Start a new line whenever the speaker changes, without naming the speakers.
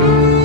Thank you.